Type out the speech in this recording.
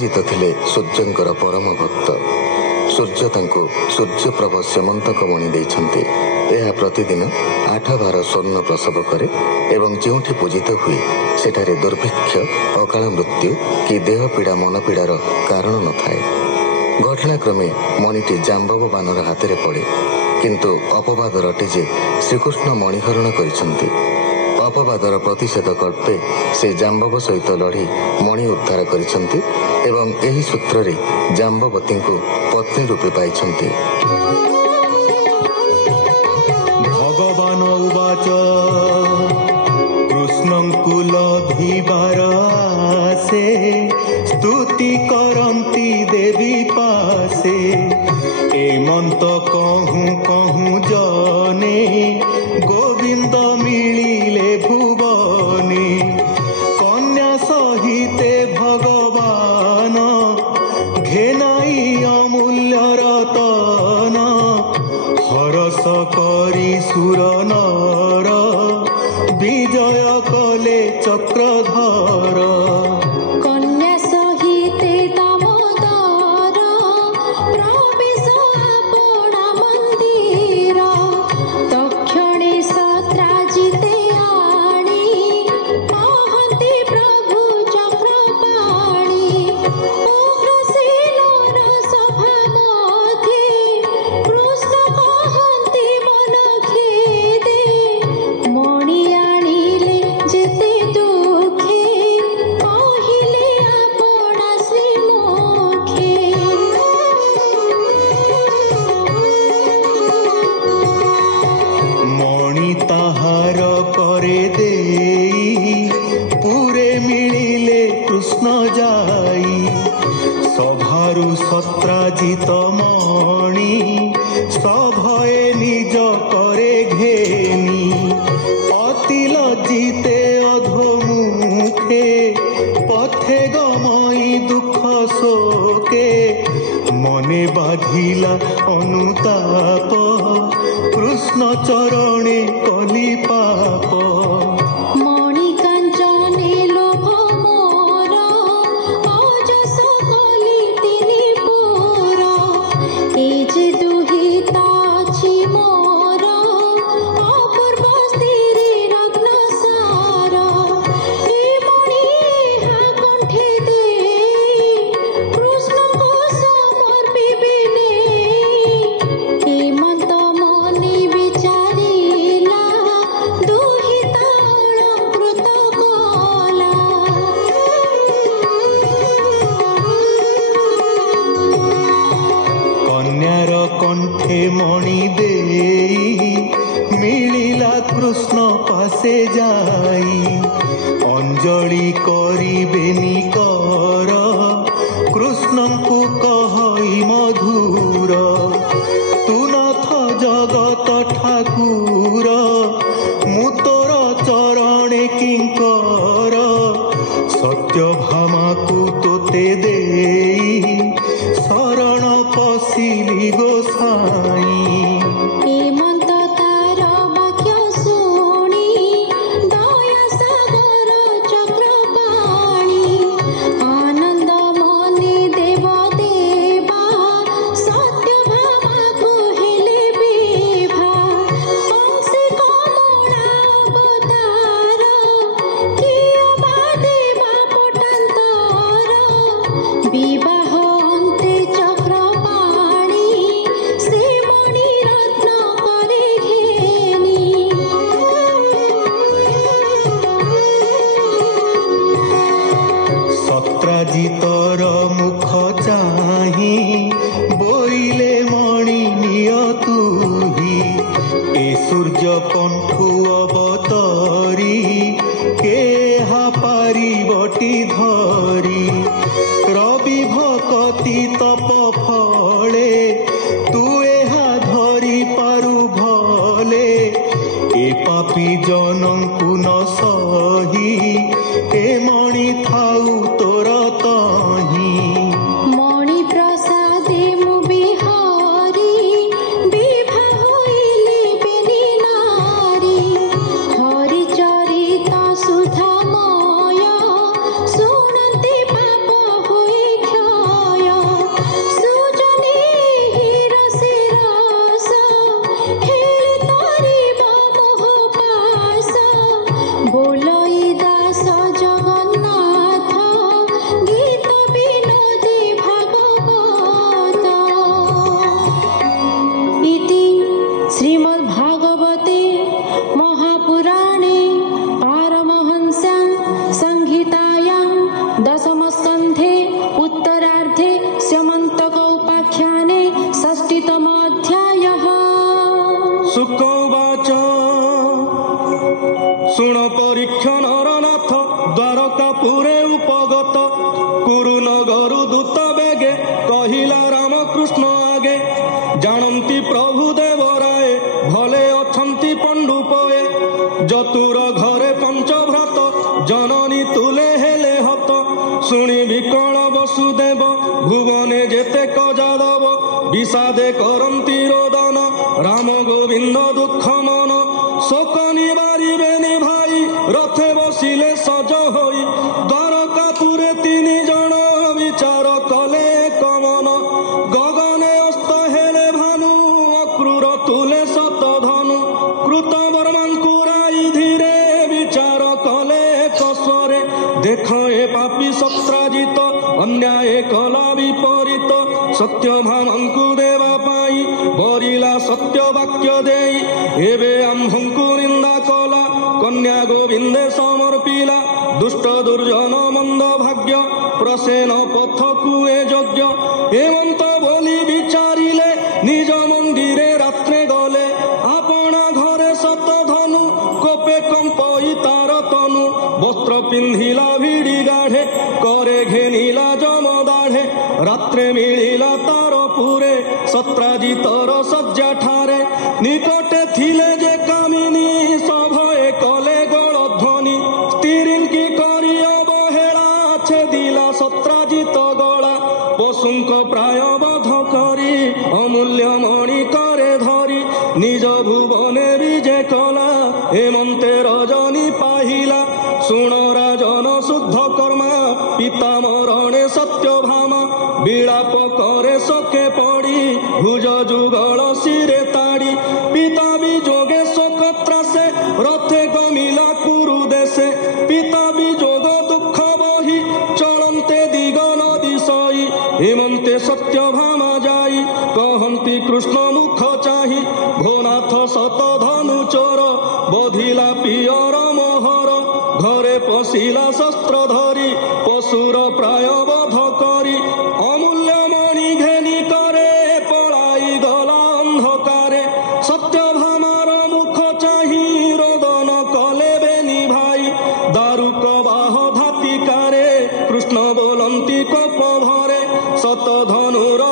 ସତ୍ରାଜିତ ଥିଲେ ସୂର୍ଯ୍ୟଙ୍କର ପରମ ଭକ୍ତ। ସୂର୍ଯ୍ୟ ତାଙ୍କୁ ସୂର୍ଯ୍ୟପ୍ରଭ ଶ୍ୟମନ୍ତକ ମଣି ଦେଇଛନ୍ତି। ଏହା ପ୍ରତିଦିନ 8 ବାର ସ୍ୱର୍ଣ୍ଣ ପ୍ରସବ କରେ ଏବଂ ଯେଉଁଠି ପୂଜିତ ହୁଏ ସେଠାରେ ଦୁର୍ଭିକ୍ଷ, ଅକାଳ ମୃତ୍ୟୁ କି ଦେହ ପୀଡ଼ା ମନ ପୀଡ଼ାର କାରଣ ନଥାଏ। ଘଟଣାକ୍ରମେ ମଣିଟି ଜାମ୍ବବ ବାନର ହାତରେ ପଡ଼େ, କିନ୍ତୁ ଅପବାଦ ରଟେ ଯେ ଶ୍ରୀକୃଷ୍ଣ ମଣିହରଣ କରିଛନ୍ତି। ଅପବାଦର ପ୍ରତିଷେଧ କଳ୍ପେ ସେ ଜାମ୍ବବ ସହିତ ଲଢ଼ି ମଣି ଉଦ୍ଧାର କରିଛନ୍ତି ଏବଂ ଏହି ସୂତ୍ରରେ ଜାମ୍ବବତୀଙ୍କୁ ପତ୍ନୀ ରୂପେ ପାଇଛନ୍ତି। ଭଗବାନ ଉବାଚ କୃଷ୍ଣଙ୍କୁ ଲଭିବାର ଆସେ, ସ୍ତୁତି କରନ୍ତି ଦେବୀ ପାଶେ। ଏମନ୍ତ କହୁଁ କହୁଁ ଜନେ, ଗୋବିନ୍ଦ ମିଳିଲେ ଭୁବନେ। କନ୍ୟା ସହିତେ ଭଗବାନ, ଘେନାଇ ଅମୂଲ୍ୟ ରତନ। ହରସ କରି ସୁର ନର, ବିଜୟ କଲେ ଚକ୍ରଧର। କନ୍ୟା ସହିତେ ଦାମୋଦର, ପ୍ରବେଶ ଆପଣା ମନ୍ଦିର। ଦକ୍ଷିଣେ ସତ୍ରାଜିତେ ଆଣି, କହନ୍ତି ପ୍ରଭୁ ଚକ୍ରପାଣି। ଉଗ୍ରସେନର ସଭା ମଧ୍ୟେ, କୃଷ୍ଣ କହନ୍ତି ମନ ଖେଦେ। ମଣି ଆଣିଲେ ଯେତେ ଦୁଃଖେ, କହିଲେ ଆପଣା ଶ୍ରୀମୁଖେ। ମଣି ତାହାର ପରେ ଦେଇ, ପୁରେ ମିଳିଲେ କୃଷ୍ଣ ଯାଇ। ସଭାରୁ ସତ୍ରାଜିତ ମଣି, ସଭଏ ନିଜ କରେ ଘେନି। ଅତି ଲଜ୍ଜିତେ ଅଧୋମୁଖେ, ପଥେ ଗମଇ ଦୁଃଖ ଶୋକେ। ମନେ ବାଧିଲା ଅନୁତାପ, କୃଷ୍ଣ ଚରଣେ କଲି ପାପ। ମଣି କାଞ୍ଚନେ ଲୋଭ ମୋର, ଅଯଶ କଲି ତିନି ପୁର। ଏ ଯେ ଦୁହିତା ଅଛି ମୋର, ଅପୂର୍ବ ସ୍ତ୍ରୀ ରତ୍ନସାର। ଏ ମଣି ଏହା କଣ୍ଠେ ଦେଇ, କୃଷ୍ଣଙ୍କୁ ସମର୍ପିବେ ନେଇ। ହେମନ୍ତ ମନି ବିଚାରିଲା, ଦୁହିତା ଅଳଙ୍କୃତ କଲା। କନ୍ୟାର କଣ୍ଠେ ମଣି ଦେଇ, ମିଳିଲା କୃଷ୍ଣ ପାଶେ ଯାଇ। ଅଞ୍ଜଳି କରିବେନି କର, କୃଷ୍ଣଙ୍କୁ କହଇ ମଧୁର। ତୁ ନାଥ ଜଗତ ଠାକୁର, ମୁଁ ତୋର ଚରଣେ କିଙ୍କର। ସତ୍ୟଭାମାକୁ ତୋତେ ଦେଇ, ଶରଣ ପଶିଲି ଗୋସାଇଁ। ହେମନ୍ତ ତାର ବାକ୍ୟ ଶୁଣି, ଦୟା ସାଗର ଚକ୍ରପାଣି। ଆନନ୍ଦ ମନେ ଦେବ ଦେବା, ସତ୍ୟଭାମାକୁ ହେଲେ ବିଭା। ଅଂଶେ କମଳା ଅବତାର, କିଏ ବା ଦେବା ପଟାନ୍ତର। ବିବାହ ଅନ୍ତେ ଚକ୍ରପାଣି, ସେ ମଣି ରତ୍ନ କରି ଘେନି। ସତ୍ରାଜିତର ମୁଖ ଚାହିଁ, ବୋଇଲେ ମଣି ନିଅ ତୁହି। ଏ ସୂର୍ଯ୍ୟ କଣ୍ଠୁ ଅବତରି, କେହା ପାରିବଟି ଧରି। ରବି ଭକତି ତପ ଫଳେ, ତୁ ଏହା ଧରି ପାରୁ ଭଲେ। ଏ ପାପୀ ଜନଙ୍କୁ ନ ସହି, ଏ ମଣି ଥାଉ ତୋର ତହିଁ। ମଣି ପ୍ରସାଦେ ମୁଁ ବିହରି, ବିଭା ହୋଇଲେ ବେନି ନାରୀ। ହରିଚରିତ ସୁଧାମୟ, ଶୁଣନ୍ତି ପାପ ହୋଇ କ୍ଷୟ। बोलई दास जगन्नाथ गीत विनोदे भागवत इति श्रीमद्भागवते महापुराणे पारमहंस्यां संहितायां दशमस्कन्धे उत्तरार्धे स्यमन्तकोपाख्याने षष्ठीतमोऽध्यायः। शुक उवाच शुण परीक्ष नरनाथ द्वारकापुरे उपगत कुरुनगरु दूत बेगे कहिला रामकृष्ण आगे जानती प्रभु देवराय भले अछंती पंडुपये जतुर घरे पंचभ्रात जननी तुले हेले हत शुणी विकल वसुदेव भुवने जेते कजादव विषादे करंती रोदन राम गोविंद दुख मन शोक निबारिबेनि भाई रथे बसिले सज होई द्वारकापुरे तिनि जन विचार कले कमन गगने अस्त हेले भानु अक्रूर तुले सत धनु कृत वर्मांकुराई धीरे विचार कले कसरे देख ए पापी सत्राजित अन्याय कला विपरीत सत्य भामंकु देवा पाई बरिला सत्य वाक्य देई एबे आम्भंकु निंदा कला कन्या गोविंदे समर्पिला दुष्ट दुर्जन मंद भाग्य प्रसेन पथकु ए यज्ञ हेमंत बोली विचारिले निज मंदिरे रात्रे गले आपना घरे सत धनु कोपे कंपई तार तनु वस्त्र पिंधिला भिड़ी गाढ़े करे घेनिला जम दाढ़े रात्रे मिलिला तार पुरे सत्राजितर सज्जा ठारे निकटे थिले जे कामिनी सभये कले गलध्वनि स्त्रींकी करी अवहेला छेदिला सत्राजित गला पशुंक प्राय बध करी अमूल्य मणि करे धरी निज भुवने विजे कला हेमंते रजनी पाहिला शुण राजन शुद्ध कर्मा पिता मरणे सत्यभामा विलाप करे शोके पड़ी भुज जुगल शिरे ताड़ी पिता विजोगे शोक त्रासे रथे गमिला कुरु देशे पिता विजोग दुख बही चलंते दिग नदी सई हेमंते सत्यभामा जाई कहंती कृष्ण मुख चाही भोनाथ सत धनु चोर बधिला पियर मोहर घरे पशिला शस्त्र धरी पशुर प्राय बध करी अमूल्य मणि घेनी करे पलाई गला अंधकारे सत्यभामार मुख चाही रोदन कले बेनि भाई दारुक बाह धातिकारे कृष्ण बोलंती कोप भरे सत धनुर